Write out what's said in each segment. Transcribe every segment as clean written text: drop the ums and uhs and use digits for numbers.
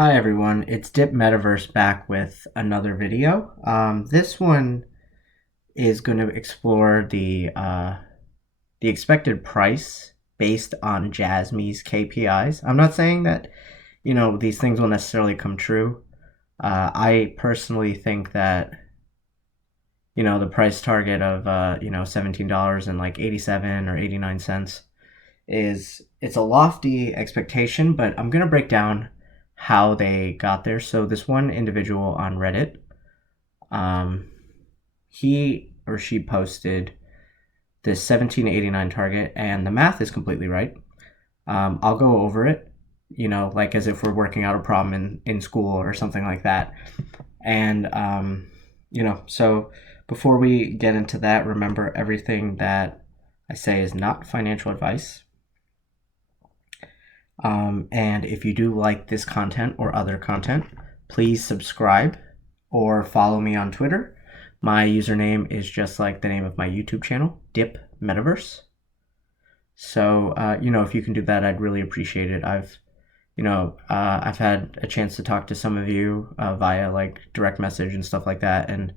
Hi everyone, it's Dip Metaverse back with another video. This one is going to explore the expected price based on Jasmy's KPIs. I'm not saying that these things will necessarily come true. I personally think that the price target of $17 and like 87 or 89 cents it's a lofty expectation, but I'm gonna break down how they got there. So this one individual on Reddit, um, he or she posted this 1789 target, and the math is completely right. I'll go over it, like as if we're working out a problem in school or something like that. And so before we get into that, remember everything that I say is not financial advice. And if you do like this content or other content, please subscribe or follow me on Twitter. My username is just like the name of my YouTube channel, Dip Metaverse. So, if you can do that, I'd really appreciate it. I've had a chance to talk to some of you via like direct message and stuff like that, and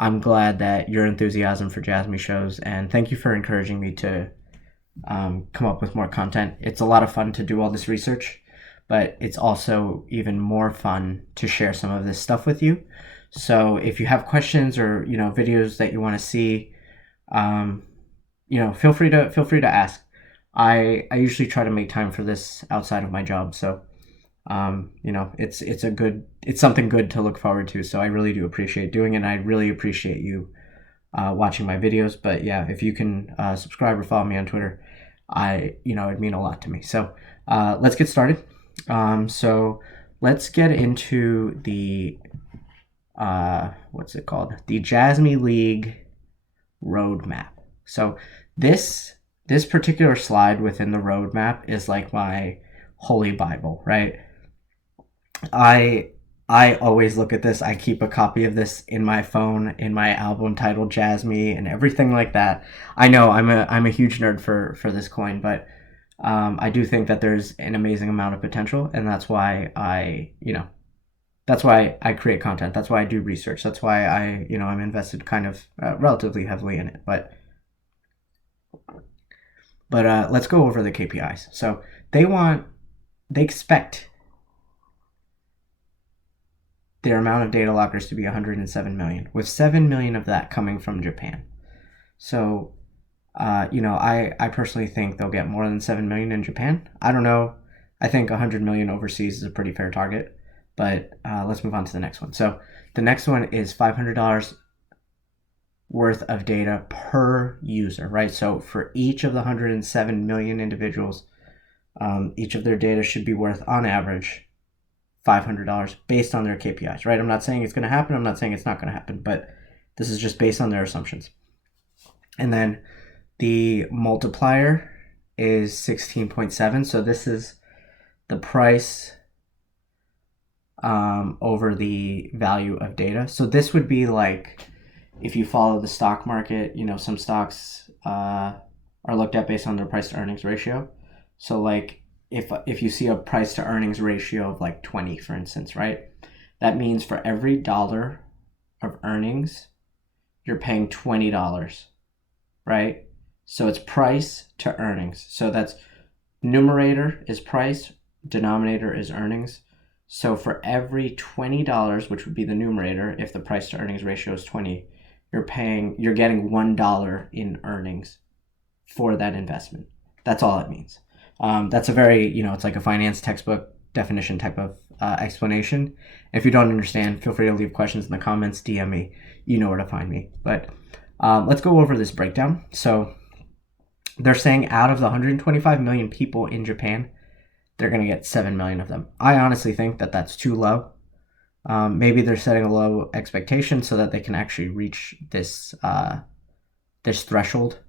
I'm glad that your enthusiasm for Jasmy shows, and thank you for encouraging me to come up with more content. It's a lot of fun to do all this research, but it's also even more fun to share some of this stuff with you. So if you have questions or videos that you want to see, feel free to ask. I usually try to make time for this outside of my job, so it's something good to look forward to. So I really do appreciate doing it, and I really appreciate you watching my videos. But yeah, if you can subscribe or follow me on Twitter, it'd mean a lot to me. So let's get started. So let's get into the what's it called? The Jasmy League roadmap. So this particular slide within the roadmap is like my holy Bible, right? I always look at this. I keep a copy of this in my phone, in my album titled Jasmy and everything like that. I know I'm a huge nerd for this coin, but I do think that there's an amazing amount of potential, and that's why I create content. That's why I do research. That's why I'm invested kind of relatively heavily in it. But let's go over the KPIs. So they expect their amount of data lockers to be 107 million, with 7 million of that coming from Japan. So, I personally think they'll get more than 7 million in Japan. I don't know. I think 100 million overseas is a pretty fair target, but let's move on to the next one. So the next one is $500 worth of data per user, right? So for each of the 107 million individuals, each of their data should be worth on average $500 based on their KPIs, right? I'm not saying it's going to happen. I'm not saying it's not going to happen, but this is just based on their assumptions. And then the multiplier is 16.7. So this is the price over the value of data. So this would be like if you follow the stock market, some stocks are looked at based on their price to earnings ratio. So like if you see a price to earnings ratio of like 20, for instance, right? That means for every dollar of earnings, you're paying $20, right? So it's price to earnings. So that's numerator is price, denominator is earnings. So for every $20, which would be the numerator, if the price to earnings ratio is 20, you're getting $1 in earnings for that investment. That's all it means. That's a very, it's like a finance textbook definition type of explanation. If you don't understand, feel free to leave questions in the comments, DM me. You know where to find me. But let's go over this breakdown. So they're saying out of the 125 million people in Japan, they're going to get 7 million of them. I honestly think that that's too low. Maybe they're setting a low expectation so that they can actually reach this threshold.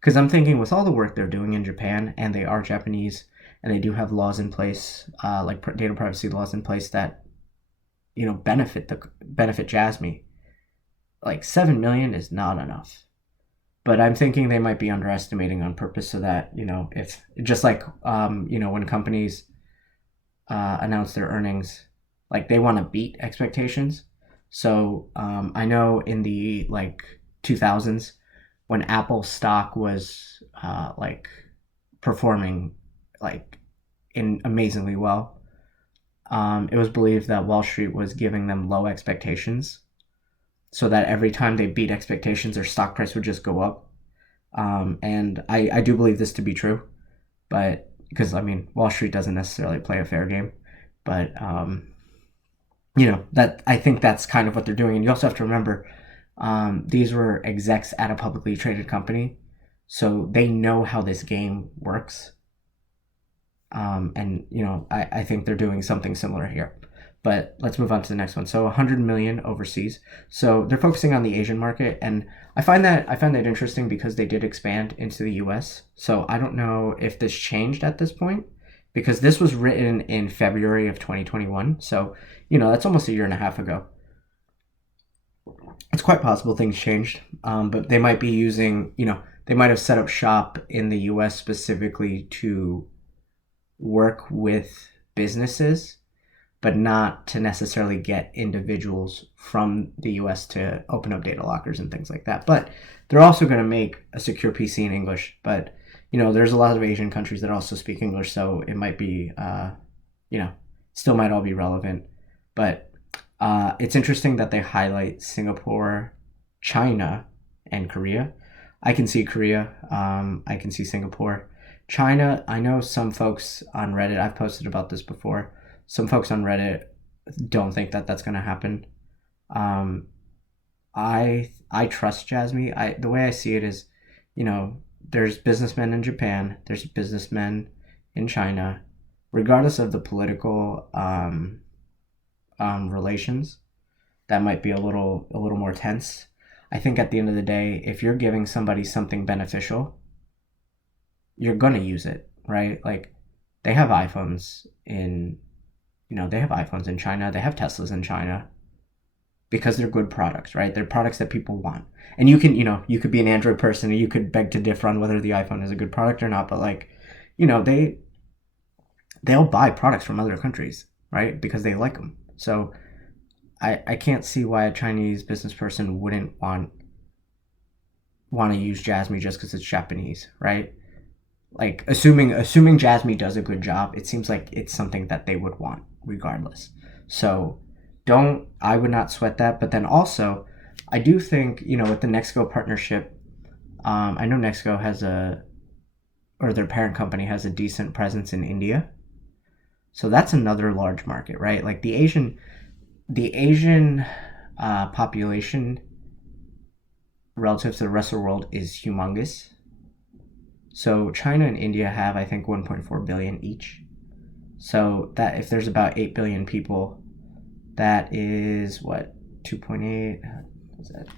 Because I'm thinking with all the work they're doing in Japan, and they are Japanese, and they do have laws in place, like data privacy laws in place that, benefit Jasmy. Like 7 million is not enough. But I'm thinking they might be underestimating on purpose so that, if just like, when companies announce their earnings, like they want to beat expectations. So I know in the like 2000s when Apple stock was like performing like in amazingly well, it was believed that Wall Street was giving them low expectations, so that every time they beat expectations, their stock price would just go up. And I do believe this to be true, but because I mean Wall Street doesn't necessarily play a fair game, but that I think that's kind of what they're doing. And you also have to remember, these were execs at a publicly traded company, so they know how this game works. And I think they're doing something similar here. But let's move on to the next one. So 100 million overseas. So they're focusing on the Asian market, and I find that interesting because they did expand into the U.S. So I don't know if this changed at this point, because this was written in February of 2021. So that's almost a year and a half ago. It's quite possible things changed, but they might be using, they might have set up shop in the U.S. specifically to work with businesses, but not to necessarily get individuals from the US to open up data lockers and things like that. But they're also going to make a secure PC in English. But, there's a lot of Asian countries that also speak English, so it might be, still might all be relevant. But it's interesting that they highlight Singapore, China, and Korea. I can see Korea. I can see Singapore. China, I know some folks on Reddit, I've posted about this before, some folks on Reddit don't think that that's going to happen. I trust Jasmy. The way I see it is, there's businessmen in Japan, there's businessmen in China, regardless of the political relations that might be a little more tense. I think at the end of the day, if you're giving somebody something beneficial, you're gonna use it, right? Like they have iPhones in China, they have Teslas in China because they're good products, right? They're products that people want. And you can, you could be an Android person and you could beg to differ on whether the iPhone is a good product or not, but like, they'll buy products from other countries, right? Because they like them. So I can't see why a Chinese business person wouldn't want to use Jasmy just because it's Japanese, right? Like assuming Jasmy does a good job, it seems like it's something that they would want regardless. So I would not sweat that. But then also, I do think, with the Nextgo partnership, I know Nextgo or their parent company has a decent presence in India. So that's another large market, right? Like the Asian population relative to the rest of the world is humongous. So China and India have, I think, 1.4 billion each. So that if there's about 8 billion people, that is what, 2.8? What's that?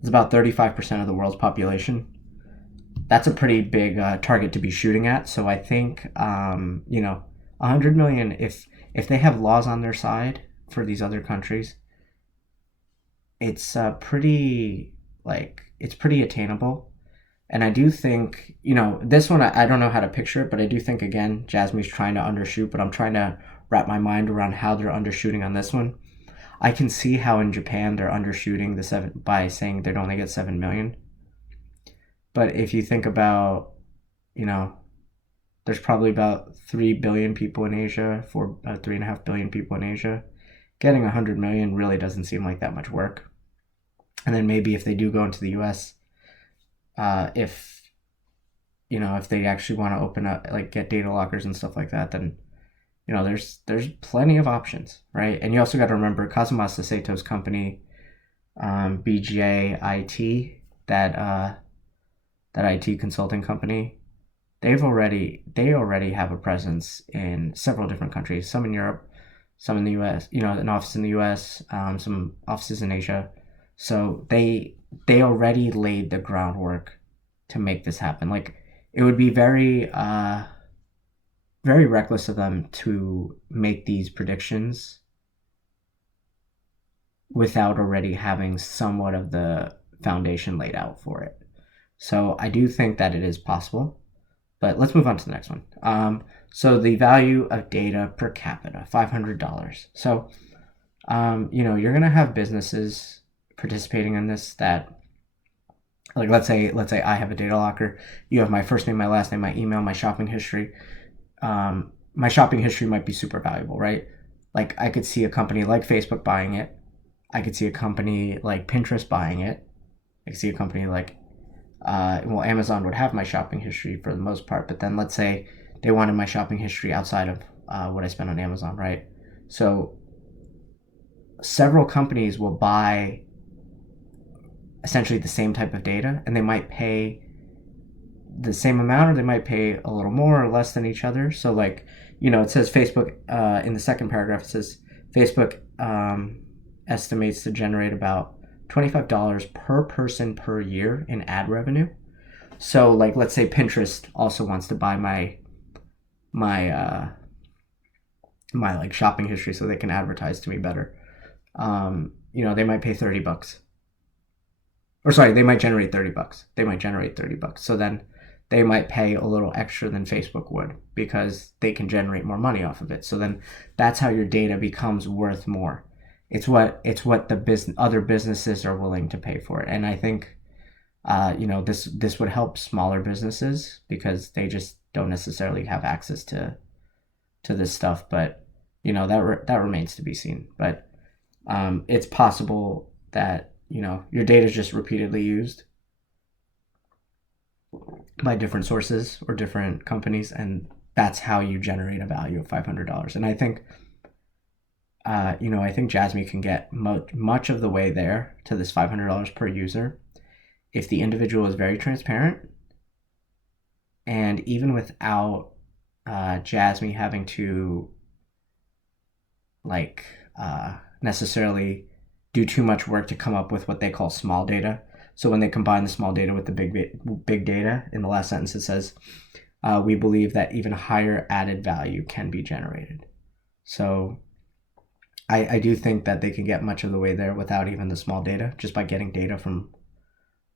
It's about 35% of the world's population. That's a pretty big target to be shooting at. So I think, 100 million, if they have laws on their side for these other countries, it's pretty attainable. And I do think, this one, I don't know how to picture it, but I do think, again, Jasmy's trying to undershoot, but I'm trying to wrap my mind around how they're undershooting on this one. I can see how in Japan they're undershooting by saying they'd only get 7 million. But if you think about, there's probably about 3 billion people in Asia, 3.5 billion people in Asia. Getting 100 million really doesn't seem like that much work. And then maybe if they do go into the US, if they actually want to open up, like get data lockers and stuff like that, then, there's plenty of options, right? And you also got to remember Kazumasa Sato's company, BGA IT, that IT consulting company, they already have a presence in several different countries, some in Europe, some in the US, an office in the US, some offices in Asia. So they already laid the groundwork to make this happen. Like it would be very very reckless of them to make these predictions without already having somewhat of the foundation laid out for it. So I do think that it is possible, But let's move on to the next one. So the value of data per capita, $500. So, you're going to have businesses participating in this that, like, let's say I have a data locker. You have my first name, my last name, my email, my shopping history. My shopping history might be super valuable, right? Like, I could see a company like Facebook buying it. I could see a company like Pinterest buying it. I could see a company like, Amazon would have my shopping history for the most part, but then let's say they wanted my shopping history outside of what I spent on Amazon, right? So several companies will buy essentially the same type of data, and they might pay the same amount, or they might pay a little more or less than each other. So, like, it says Facebook, in the second paragraph, it says Facebook estimates to generate about $25 per person per year in ad revenue. So, like, let's say Pinterest also wants to buy my like shopping history so they can advertise to me better. They might pay $30. Or sorry, they might generate $30. So then they might pay a little extra than Facebook would because they can generate more money off of it. So then that's how your data becomes worth more. It's what the other businesses are willing to pay for it. And I think this would help smaller businesses because they just don't necessarily have access to this stuff. But that remains to be seen. But it's possible that your data is just repeatedly used by different sources or different companies, and that's how you generate a value of $500. And I think I think Jasmy can get much of the way there to this $500 per user if the individual is very transparent, and even without Jasmy having to necessarily do too much work to come up with what they call small data. So when they combine the small data with the big data, in the last sentence it says, we believe that even higher added value can be generated. So I do think that they can get much of the way there without even the small data, just by getting data from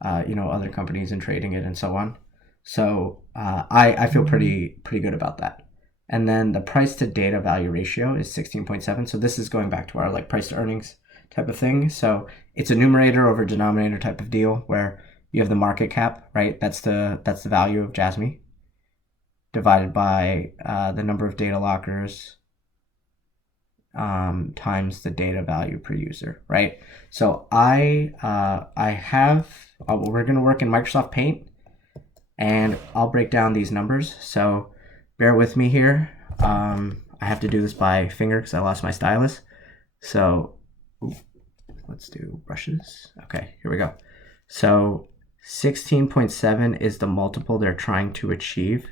other companies and trading it and so on. So I feel pretty good about that. And then the price to data value ratio is 16.7. So this is going back to our like price to earnings type of thing. So it's a numerator over denominator type of deal where you have the market cap, right? That's the value of Jasmy divided by the number of data lockers times the data value per user, right? So we're going to work in Microsoft Paint, and I'll break down these numbers. So bear with me here. I have to do this by finger because I lost my stylus. So let's do brushes. Okay, here we go. So 16.7 is the multiple they're trying to achieve.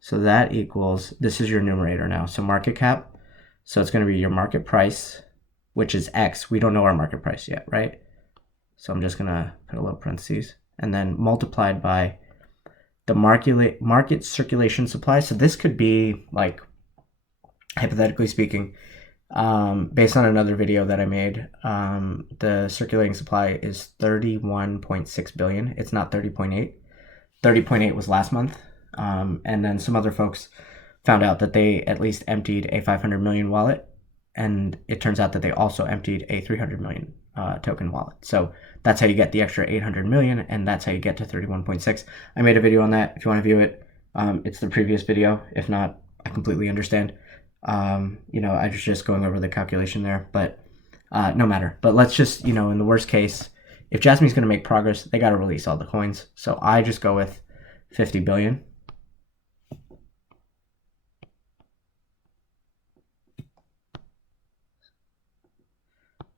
So that equals, this is your numerator now. So market cap. So it's going to be your market price, which is X. We don't know our market price yet, right? So I'm just going to put a little parentheses, and then multiplied by the market circulation supply. So this could be, like, hypothetically speaking, based on another video that I made, the circulating supply is 31.6 billion. It's not 30.8. 30.8 was last month. And then some other folks found out that they at least emptied a 500 million wallet, and it turns out that they also emptied a 300 million token wallet. So that's how you get the extra 800 million, and that's how you get to 31.6. I made a video on that. If you want to view it, it's the previous video. If not, I completely understand. I was just going over the calculation there, but no matter. But let's just, in the worst case, if Jasmy's going to make progress, they got to release all the coins. So I just go with 50 billion.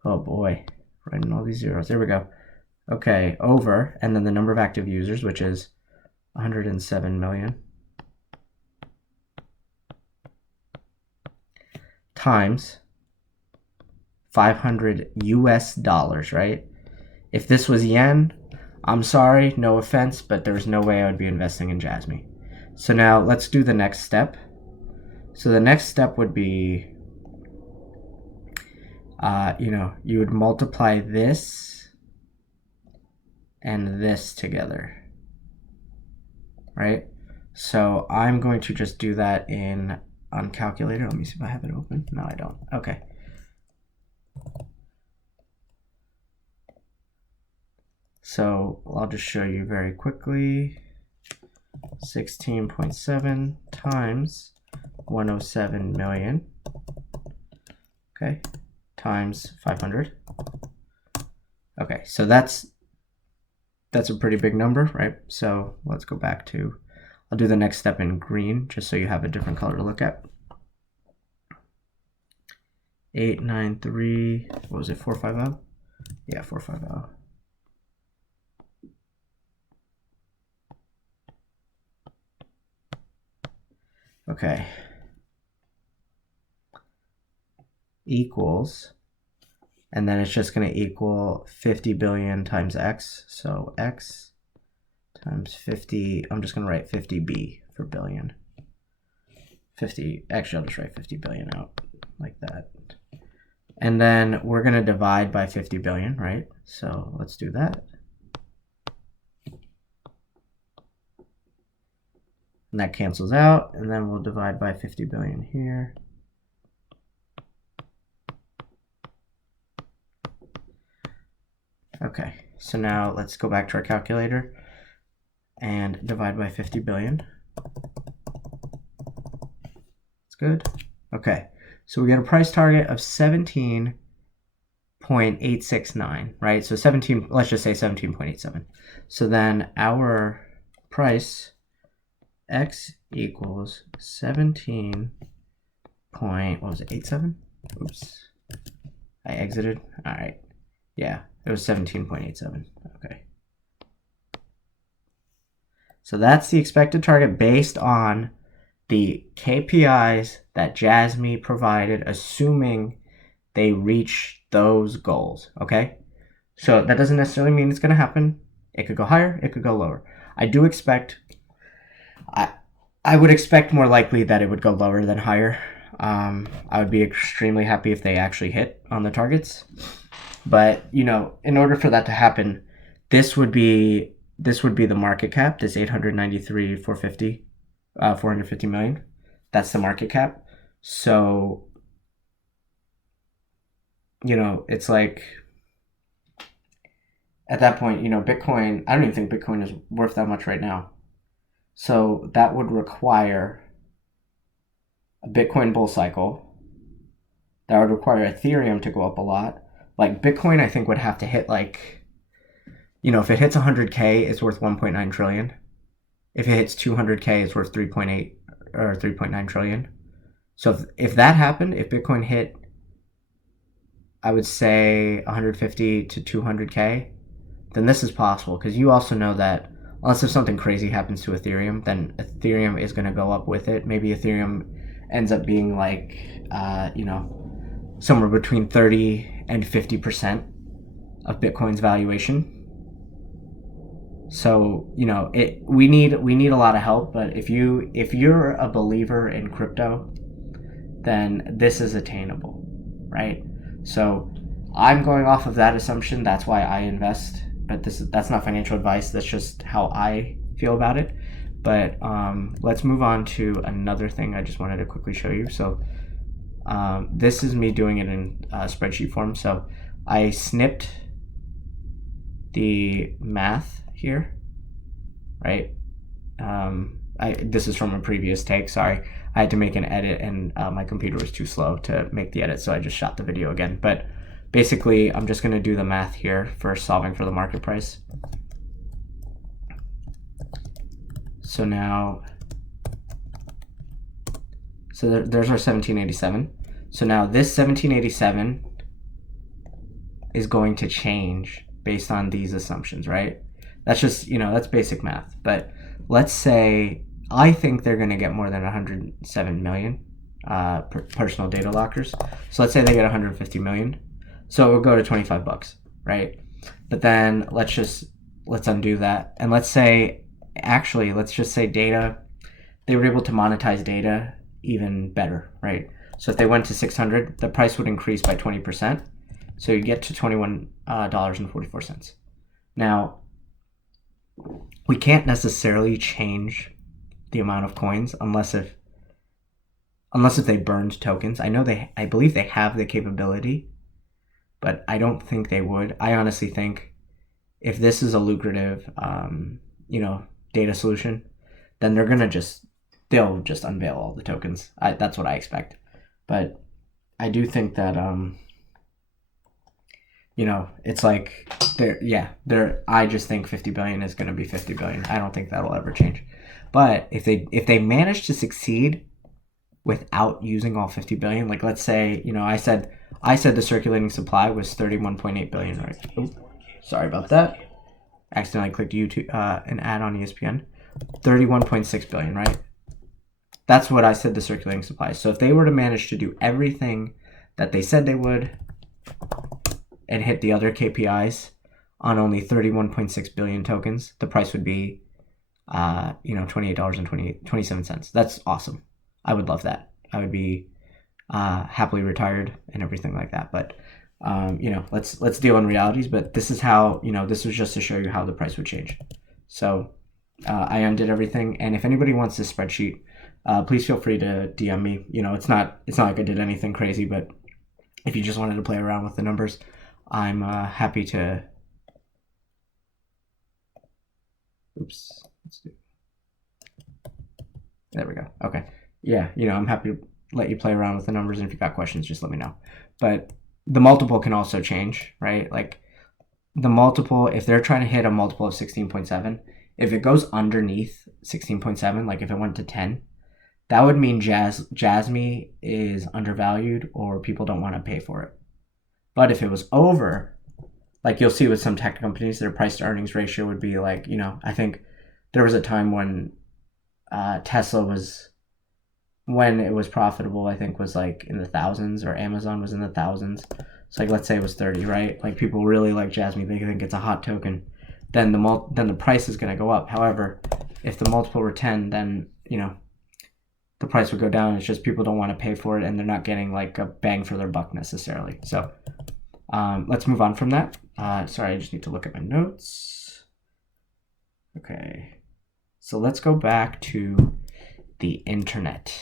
Oh boy, writing all these zeros. There we go. Okay, over, and then the number of active users, which is 107 million, times 500 US dollars, right? If this was yen, I'm sorry, no offense, but there's no way I would be investing in Jasmy. So now let's do the next step. So the next step would be, you would multiply this and this together, right? So I'm going to just do that on calculator. Let me see if I have it open. No, I don't. Okay. So I'll just show you very quickly. 16.7 times 107 million, okay, times 500. Okay, so that's a pretty big number, right? So let's go back to, I'll do the next step in green, just so you have a different color to look at. 893, what was it, 450? Yeah, 450. Okay. Equals, and then it's just going to equal 50 billion times x. So x times 50, I'm just going to write 50b for billion. 50, actually I'll just write 50 billion out like that. And then we're going to divide by 50 billion, right? So let's do that. And that cancels out, and then we'll divide by 50 billion here. Okay, so now let's go back to our calculator and divide by 50 billion. That's good. Okay, so we get a price target of 17.869, right? So 17, let's just say 17.87. So then our price x equals 17 point, what was it, 87? Oops, I exited. All right, yeah, it was 17.87. Okay, so that's the expected target based on the KPIs that Jasmy provided, assuming they reach those goals. Okay, so that doesn't necessarily mean it's going to happen. It could go higher, it could go lower. I do expect, I would expect more likely that it would go lower than higher. I would be extremely happy if they actually hit on the targets. But, you know, in order for that to happen, this would be the market cap, this 893, 450 million. That's the market cap. So, you know, it's like, at that point, you know, Bitcoin, I don't even think Bitcoin is worth that much right now. So that would require a Bitcoin bull cycle. That would require Ethereum to go up a lot. Like Bitcoin, I think would have to hit like, you know, if it hits 100K, it's worth 1.9 trillion. If it hits 200K, it's worth 3.8 or 3.9 trillion. So if that happened, if Bitcoin hit, I would say 150 to 200K, then this is possible, because you also know that unless if something crazy happens to Ethereum, then Ethereum is going to go up with it. Maybe Ethereum ends up being like, you know, somewhere between 30 and 50% of Bitcoin's valuation. So, you know, we need a lot of help. But if you're a believer in crypto, then this is attainable, right? So I'm going off of that assumption. That's why I invest. But that's not financial advice. That's just how I feel about it. But let's move on to another thing I just wanted to quickly show you. So this is me doing it in spreadsheet form. So I snipped the math here, right? This is from a previous take. Sorry, I had to make an edit, and my computer was too slow to make the edit, so I just shot the video again. But basically, I'm just going to do the math here for solving for the market price. So now, there's our 1787. So now this 1787 is going to change based on these assumptions, right? That's just, you know, that's basic math. But let's say I think they're going to get more than 107 million personal data lockers. So let's say they get 150 million. So it will go to 25 bucks, right? But then let's undo that. And let's just say data, they were able to monetize data even better, right? So if they went to 600, the price would increase by 20%. So you get to $21.44. Now, we can't necessarily change the amount of coins unless if they burned tokens. I believe they have the capability, but I don't think they would. I honestly think if this is a lucrative, data solution, then they'll just unveil all the tokens. That's what I expect. But I do think that, it's like I just think 50 billion is going to be 50 billion. I don't think that'll ever change. But if they manage to succeed without using all 50 billion, like let's say, I said the circulating supply was 31.8 billion, right? Oops, sorry about that. Accidentally clicked YouTube, an ad on ESPN. 31.6 billion, right? That's what I said the circulating supply. So if they were to manage to do everything that they said they would and hit the other KPIs on only 31.6 billion tokens, the price would be $28.27. That's awesome. I would love that. I would be happily retired and everything like that. But let's deal in realities. But this is how, this was just to show you how the price would change. So I undid everything, and if anybody wants this spreadsheet, please feel free to DM me. It's not like I did anything crazy, but if you just wanted to play around with the numbers, I'm happy to. Oops. Let's do. There we go. Okay. Yeah, I'm happy to let you play around with the numbers, and if you got questions, just let me know. But the multiple can also change, right? Like the multiple, if they're trying to hit a multiple of 16.7, if it goes underneath 16.7, like if it went to 10, that would mean Jasmy is undervalued or people don't want to pay for it. But if it was over, like you'll see with some tech companies, their price to earnings ratio would be like, I think there was a time when Tesla was, when it was profitable, I think was like in the thousands, or Amazon was in the thousands. So like, let's say it was 30, right? Like people really like Jasmy. They think it's a hot token. Then the price is going to go up. However, if the multiple were 10, then, the price would go down. It's just people don't want to pay for it, and they're not getting like a bang for their buck necessarily. So let's move on from that. Sorry, I just need to look at my notes. Okay. So let's go back to the internet.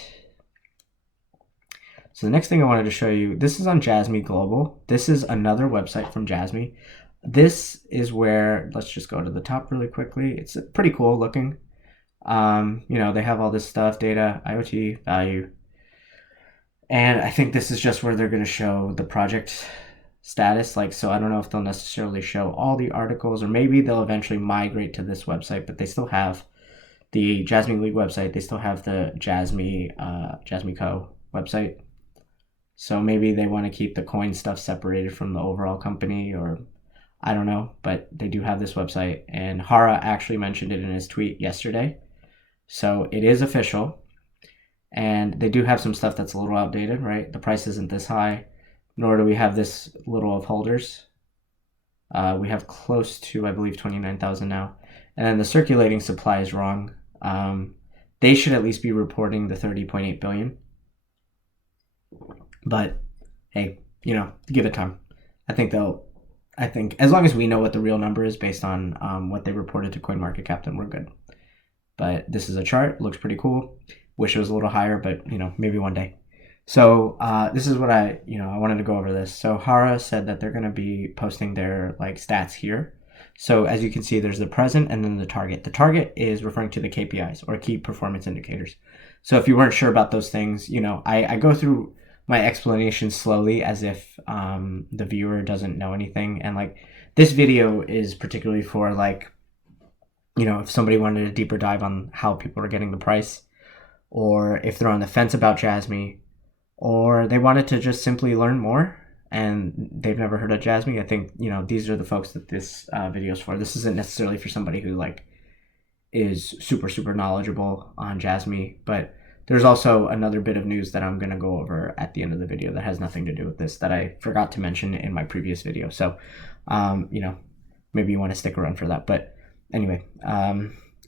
So the next thing I wanted to show you, this is on Jasmy Global. This is another website from Jasmy. This is where, let's just go to the top really quickly. It's pretty cool looking. They have all this stuff, data, IoT, value. And I think this is just where they're going to show the project status. So I don't know if they'll necessarily show all the articles, or maybe they'll eventually migrate to this website, but they still have the Jasmy League website. They still have the Jasmy Co. website. So maybe they want to keep the coin stuff separated from the overall company, or I don't know, but they do have this website, and Hara actually mentioned it in his tweet yesterday. So it is official, and they do have some stuff that's a little outdated, right? The price isn't this high, nor do we have this little of holders. We have close to, I believe, 29,000 now. And then the circulating supply is wrong. They should at least be reporting the 30.8 billion. But hey, give it time. I think as long as we know what the real number is based on what they reported to CoinMarketCap, then we're good. But this is a chart, looks pretty cool. Wish it was a little higher, but maybe one day. So this is what I wanted to go over this. So Hara said that they're going to be posting their stats here. So as you can see, there's the present and then the target. The target is referring to the KPIs, or key performance indicators. So if you weren't sure about those things, I go through my explanation slowly as if the viewer doesn't know anything. And this video is particularly for if somebody wanted a deeper dive on how people are getting the price, or if they're on the fence about Jasmy, or they wanted to just simply learn more and they've never heard of Jasmy. I think, these are the folks that this video is for. This isn't necessarily for somebody who is super, super knowledgeable on Jasmy, but there's also another bit of news that I'm going to go over at the end of the video that has nothing to do with this, that I forgot to mention in my previous video. So, maybe you want to stick around for that. But anyway,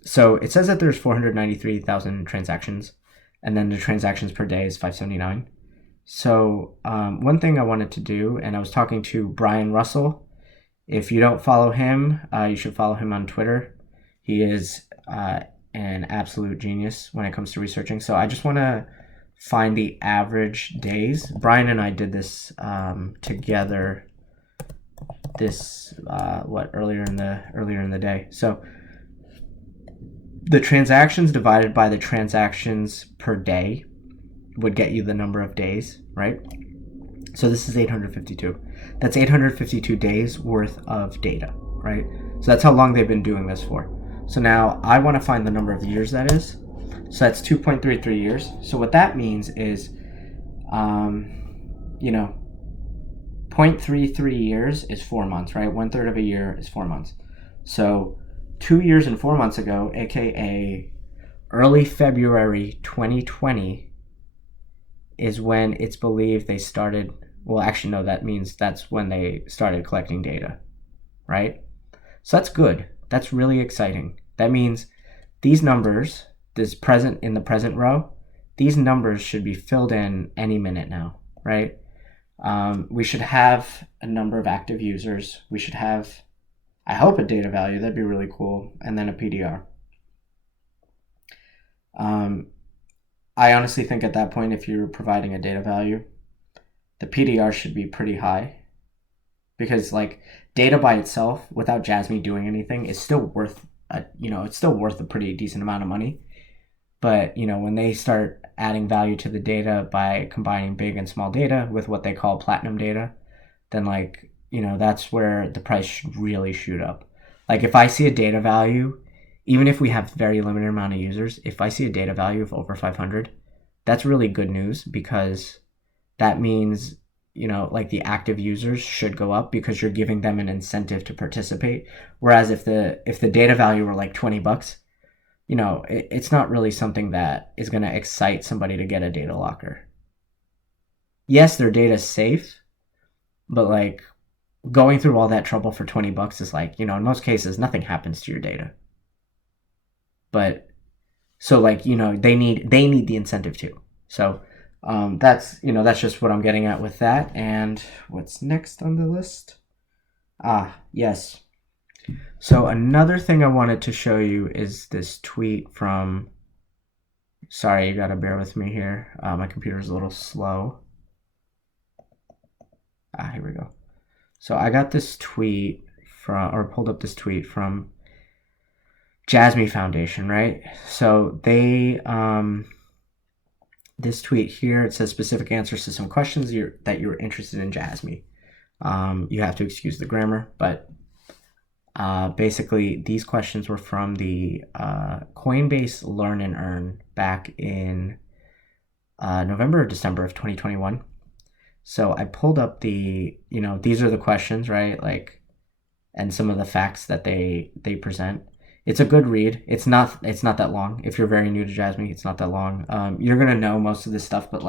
so it says that there's 493,000 transactions, and then the transactions per day is 579. So one thing I wanted to do, and I was talking to Brian Russell. If you don't follow him, you should follow him on Twitter. He is an absolute genius when it comes to researching. So I just want to find the average days. Brian and I did this together. This earlier in the day. So the transactions divided by the transactions per day would get you the number of days, right? So this is 852. That's 852 days worth of data, right? So that's how long they've been doing this for. So now I want to find the number of years that is. So that's 2.33 years. So what that means is, 0.33 years is 4 months, right? 1/3 of a year is 4 months. So 2 years and 4 months ago, aka early February 2020, is when it's believed they started. Well, actually, no, that means that's when they started collecting data, right? So that's good. That's really exciting. That means these numbers, this present in the present row, these numbers should be filled in any minute now, right? We should have a number of active users. We should have, I hope, a data value. That'd be really cool. And then a PDR. I honestly think at that point, if you're providing a data value, the PDR should be pretty high, because like data by itself, without Jasmy doing anything, is still worth it's still worth a pretty decent amount of money. But when they start adding value to the data by combining big and small data with what they call platinum data, then that's where the price should really shoot up. Like if I see a data value, even if we have very limited amount of users, if I see a data value of over 500, that's really good news, because that means, the active users should go up because you're giving them an incentive to participate. Whereas if the data value were like $20, it's not really something that is going to excite somebody to get a data locker. Yes, their data is safe, but like going through all that trouble for $20 is like, in most cases, nothing happens to your data. But so they need the incentive too. So that's just what I'm getting at with that. And what's next on the list? Yes. So another thing I wanted to show you is this tweet from, sorry, you gotta bear with me here. My computer's a little slow. Here we go. So I got this tweet pulled up this tweet from Jasmy Foundation, right? So they, this tweet here, it says specific answers to some questions that you're interested in Jasmy. You have to excuse the grammar, but basically these questions were from the Coinbase Learn and Earn back in November or December of 2021. So I pulled up these are the questions, right? And some of the facts that they present. It's a good read. It's not that long. If you're very new to Jasmy, it's not that long. You're gonna know most of this stuff, but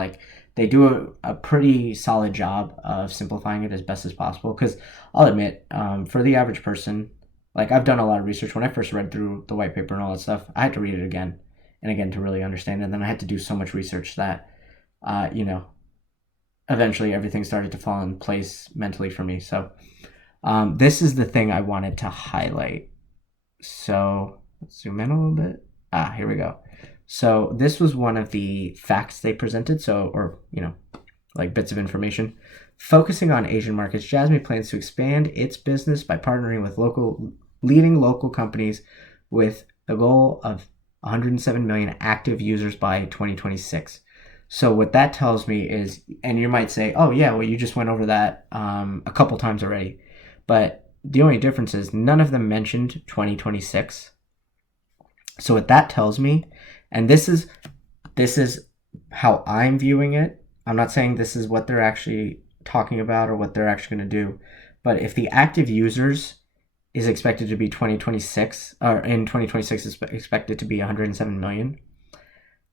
they do a pretty solid job of simplifying it as best as possible. Because I'll admit, for the average person, I've done a lot of research. When I first read through the white paper and all that stuff, I had to read it again and again to really understand it. And then I had to do so much research that, eventually everything started to fall in place mentally for me. So this is the thing I wanted to highlight. So let's zoom in a little bit. Here we go. So this was one of the facts they presented. Bits of information. Focusing on Asian markets, Jasmy plans to expand its business by partnering with leading local companies with the goal of 107 million active users by 2026. So what that tells me is, and you might say, oh yeah, well you just went over that a couple times already. But the only difference is none of them mentioned 2026. So what that tells me, and this is how I'm viewing it. I'm not saying this is what they're actually talking about or what they're actually going to do. But if the active users is expected to be 2026, or in 2026 is expected to be 107 million,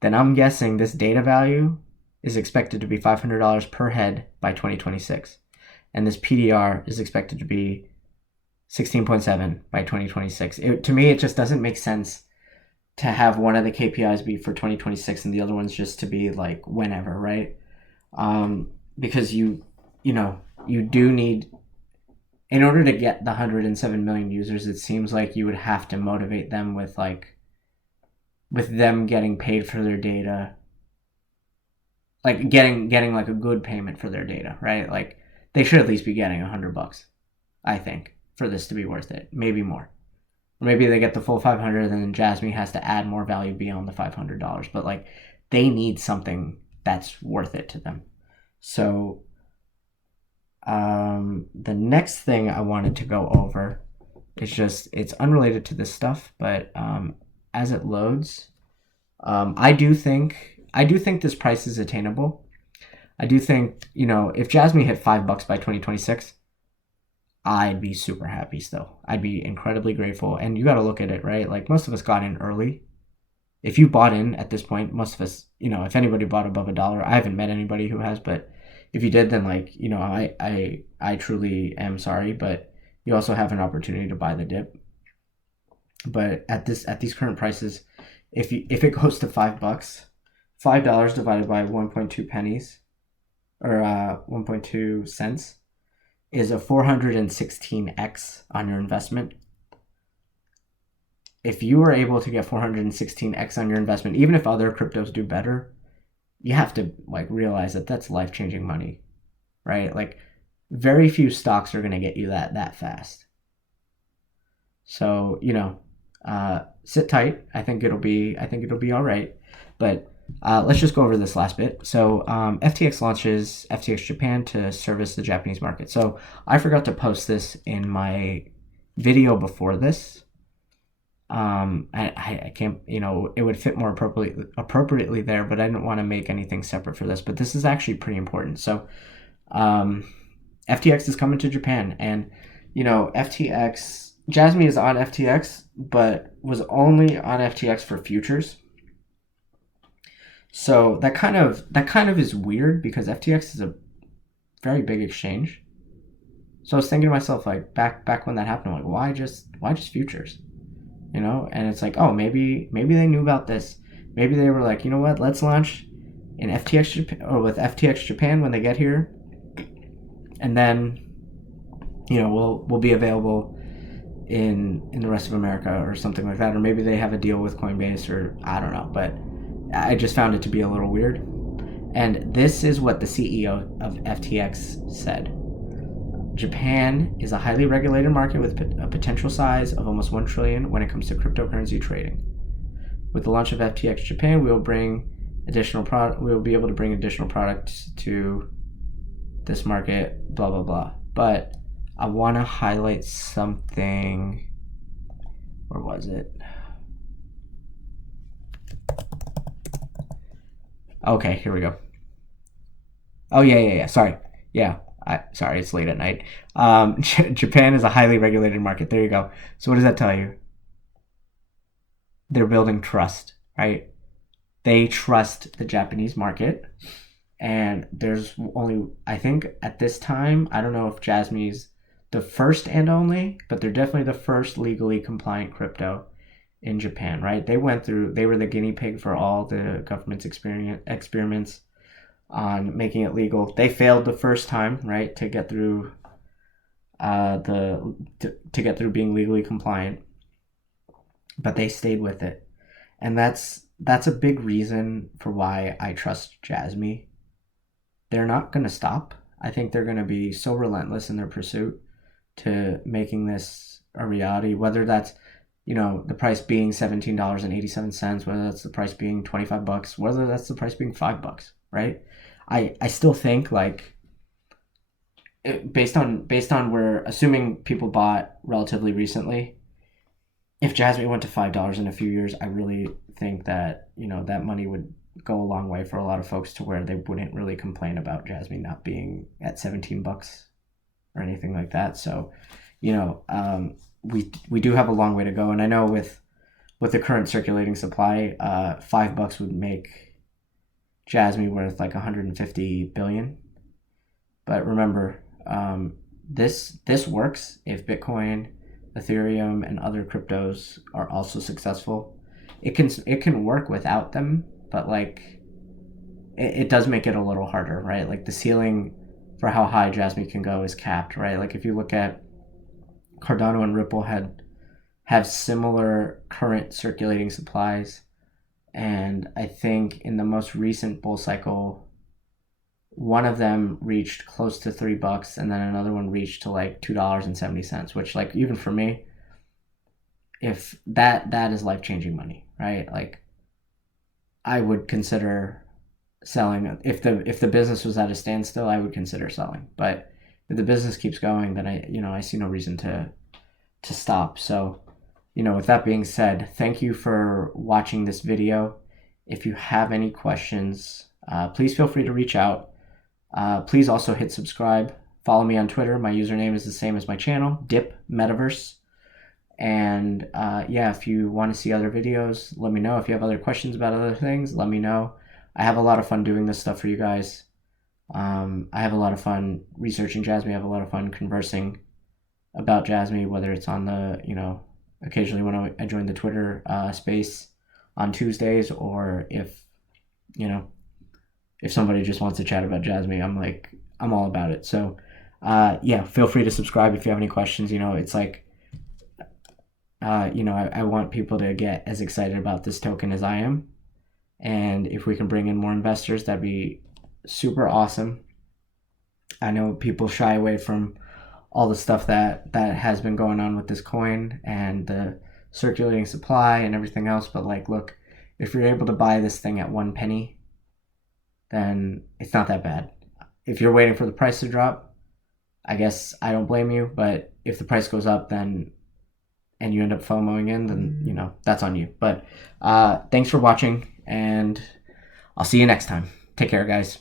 then I'm guessing this data value is expected to be $500 per head by 2026. And this PDR is expected to be 16.7 by 2026. To me, it just doesn't make sense to have one of the KPIs be for 2026 and the other one's just to be whenever, right? Because you do need, in order to get the 107 million users, it seems like you would have to motivate them with with them getting paid for their data, like getting like a good payment for their data, right? Like they should at least be getting $100, I think, for this to be worth it. Maybe more. Or maybe they get the full 500 and then Jasmy has to add more value beyond the $500. But like they need something that's worth it to them. So the next thing I wanted to go over is just, it's unrelated to this stuff, but as it loads, I do think this price is attainable. I do think, if Jasmy hit $5 by 2026, I'd be super happy still. I'd be incredibly grateful. And you got to look at it, right? Like most of us got in early. If you bought in at this point, most of us, if anybody bought above $1, I haven't met anybody who has, but if you did, then like, I truly am sorry, but you also have an opportunity to buy the dip. But at these current prices, if it goes to $5, $5 divided by 1.2 pennies or 1.2 cents is a 416x on your investment. If you are able to get 416x on your investment, even if other cryptos do better, you have to like realize that that's life-changing money, right? Like very few stocks are going to get you that fast. So, sit tight. I think it'll be all right. But let's just go over this last bit. So FTX launches FTX Japan to service the Japanese market. So I forgot to post this in my video before this. I can't, it would fit more appropriately there, but I didn't want to make anything separate for this. But this is actually pretty important. So FTX is coming to Japan, and Jasmy is on FTX, but was only on FTX for futures. So that kind of is weird because FTX is a very big exchange. So I was thinking to myself, like back when that happened, I'm like, why just futures? And it's like, oh, maybe they knew about this. Maybe they were like, you know what, let's launch in FTX Japan or with FTX Japan when they get here, and then we'll be available in the rest of America or something like that. Or maybe they have a deal with Coinbase, or I don't know, but I just found it to be a little weird. And this is what the CEO of FTX said. Japan is a highly regulated market with a potential size of almost 1 trillion when it comes to cryptocurrency trading. With the launch of FTX Japan, we will be able to bring additional products to this market, blah blah blah. But I want to highlight something. Where was it? Okay, here we go. Oh yeah. Sorry. Yeah. Sorry, it's late at night. Japan is a highly regulated market. There you go. So what does that tell you? They're building trust, right? They trust the Japanese market. And there's only, I think at this time, I don't know if Jasmy's the first and only, but they're definitely the first legally compliant crypto in Japan, right? They were the guinea pig for all the government's experiments on making it legal. They failed the first time, right, to get through to get through being legally compliant, but they stayed with it, and that's a big reason for why I trust Jasmy. They're not going to stop. I think they're going to be so relentless in their pursuit to making this a reality, whether that's the price being $17.87, whether that's the price being $25, whether that's the price being $5, right? I still think like based on where, assuming people bought relatively recently, if Jasmy went to $5 in a few years, I really think that that money would go a long way for a lot of folks to where they wouldn't really complain about Jasmy not being at $17 or anything like that. So we do have a long way to go, and I know with the current circulating supply, $5 would make Jasmy worth like 150 billion. But remember, this works if Bitcoin, Ethereum, and other cryptos are also successful. It can work without them, but like it does make it a little harder, right? Like the ceiling for how high Jasmy can go is capped, right? Like if you look at Cardano and Ripple have similar current circulating supplies And I think in the most recent bull cycle, one of them reached close to $3, and then another one reached to like $2.70, which, like, even for me, if that is life-changing money, right? Like, I would consider selling if the business was at a standstill. I would consider selling, but if the business keeps going, then I see no reason to stop. So, with that being said, thank you for watching this video. If you have any questions, please feel free to reach out. Please also hit subscribe. Follow me on Twitter. My username is the same as my channel, Dip Metaverse. And yeah, if you want to see other videos, let me know. If you have other questions about other things, let me know. I have a lot of fun doing this stuff for you guys. I have a lot of fun researching Jasmy. I have a lot of fun conversing about Jasmy, whether it's on the, occasionally when I join the Twitter space on Tuesdays, or if somebody just wants to chat about Jasmy, I'm all about it. So yeah, feel free to subscribe if you have any questions. It's like, I want people to get as excited about this token as I am. And if we can bring in more investors, that'd be super awesome. I know people shy away from all the stuff that has been going on with this coin and the circulating supply and everything else. But like, look, if you're able to buy this thing at 1 penny, then it's not that bad. If you're waiting for the price to drop, I guess I don't blame you. But if the price goes up, and you end up FOMOing in, then that's on you. But thanks for watching, and I'll see you next time. Take care, guys.